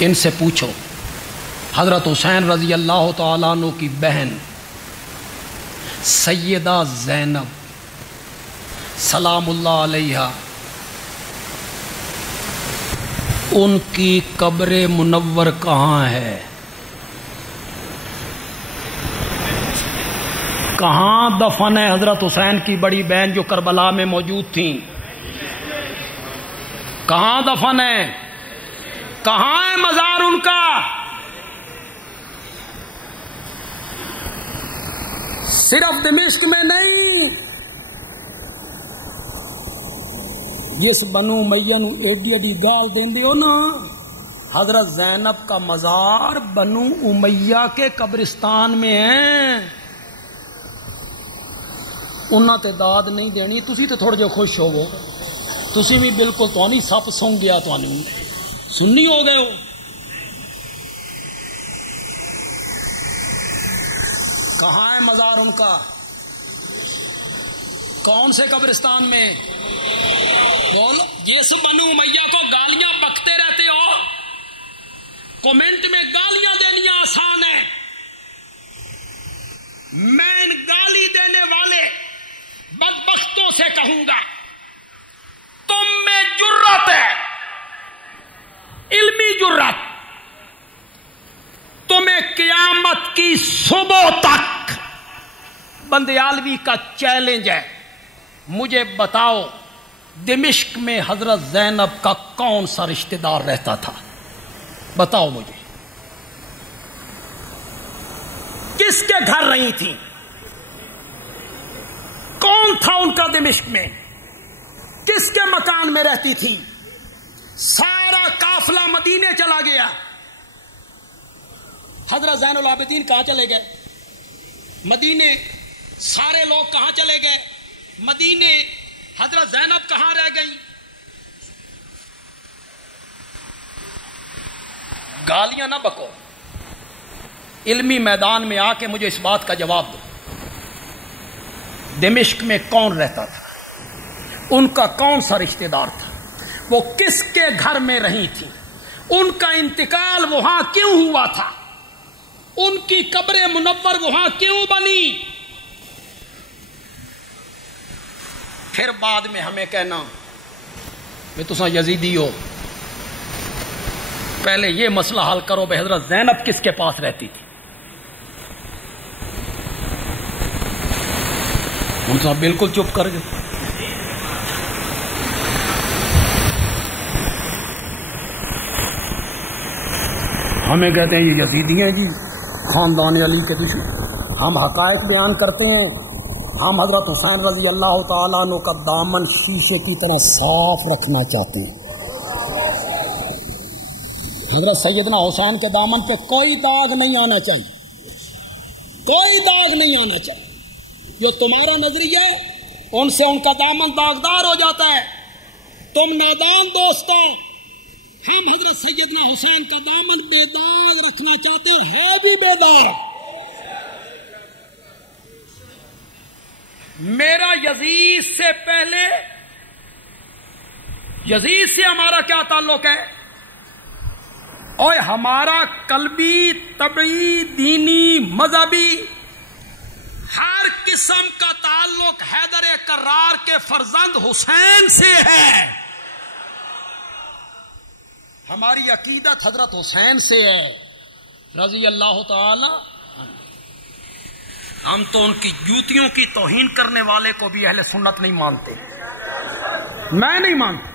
ان سے پوچھو حضرت حسین رضی اللہ تعالیٰ عنہ کی بہن سیدہ زینب سلام اللہ علیہا، ان کی قبر منور کہاں ہے؟ کہاں دفن ہے حضرت حسین کی بڑی بہن جو کربلا میں موجود تھیں؟ کہاں دفن ہے؟ کہاں ہے مزار ان کا؟ صرف دمشق میں نہیں، جس بنو امیہ نو ایڈی ایڈی گال دیندے ہو نا، حضرت زینب کا مزار بنو امیہ کے قبرستان میں ہے۔ انہاں تے داد نہیں دینی، تسی تے تھوڑے جو خوش ہوو، تسی بھی بالکل تو نہیں سپ سونگ گیا، تو نہیں سنی ہو گئے ہو۔ کہاں ہے مزار ان کا؟ کون سے قبرستان میں؟ بولو، جس بنو امیہ کو گالیاں بکتے رہتے ہو، کومنٹ میں گالیاں دینی آسان ہے، میں ان گالی دینے والے بدبختوں سے کہوں گا، تم میں جرت ہے، علمی جرت، تمہیں قیامت کی صبح تک بندیالوی کا چیلنج ہے، مجھے بتاؤ دمشق میں حضرت زینب کا کون سا رشتہ دار رہتا تھا؟ بتاؤ مجھے، کس کے گھر رہی تھی؟ کون تھا ان کا دمشق میں؟ کس کے مکان میں رہتی تھی؟ سارا قافلہ مدینے چلا گیا، حضرت زین العابدین کہاں چلے گئے؟ مدینے۔ سارے لوگ کہاں چلے گئے؟ مدینے۔ حضرت زینب کہاں رہ گئی؟ گالیاں نہ بکو، علمی میدان میں آ کے مجھے اس بات کا جواب دو، دمشق میں کون رہتا تھا؟ ان کا کون سا رشتہ دار تھا؟ وہ کس کے گھر میں رہی تھی؟ ان کا انتقال وہاں کیوں ہوا تھا؟ ان کی قبر منور وہاں کیوں بنی؟ پھر بعد میں ہمیں کہنا کہ تساں یزیدی ہو، پہلے یہ مسئلہ حل کرو بھائی حضرت زینب کس کے پاس رہتی تھی؟ ہم تو بالکل چپ کر گئے۔ ہمیں کہتے ہیں یہ یزیدی ہیں جی، خاندان علی کے دشمن۔ ہم حقائق بیان کرتے ہیں، ہم حضرت حسین رضی اللہ تعالیٰ عنہ کا دامن شیشے کی طرح صاف رکھنا چاہتے ہیں۔ حضرت سیدنا حسین کے دامن پہ کوئی داغ نہیں آنا چاہیے، کوئی داغ نہیں آنا چاہیے۔ جو تمہارا نظریہ ہے ان سے ان کا دامن داغدار ہو جاتا ہے، تم نادان دوست ہو۔ ہم حضرت سیدنا حسین کا دامن بے داغ رکھنا چاہتے ہیں، ہے بھی بے داغ۔ میرا یزید سے پہلے، یزید سے ہمارا کیا تعلق ہے؟ اور ہمارا قلبی، طبعی، دینی، مذہبی ہر قسم کا تعلق حیدر کرار کے فرزند حسین سے ہے۔ ہماری عقیدت حضرت حسین سے ہے رضی اللہ تعالی عنہ۔ ہم تو ان کی جوتیوں کی توہین کرنے والے کو بھی اہل سنت نہیں مانتے، میں نہیں مانتا۔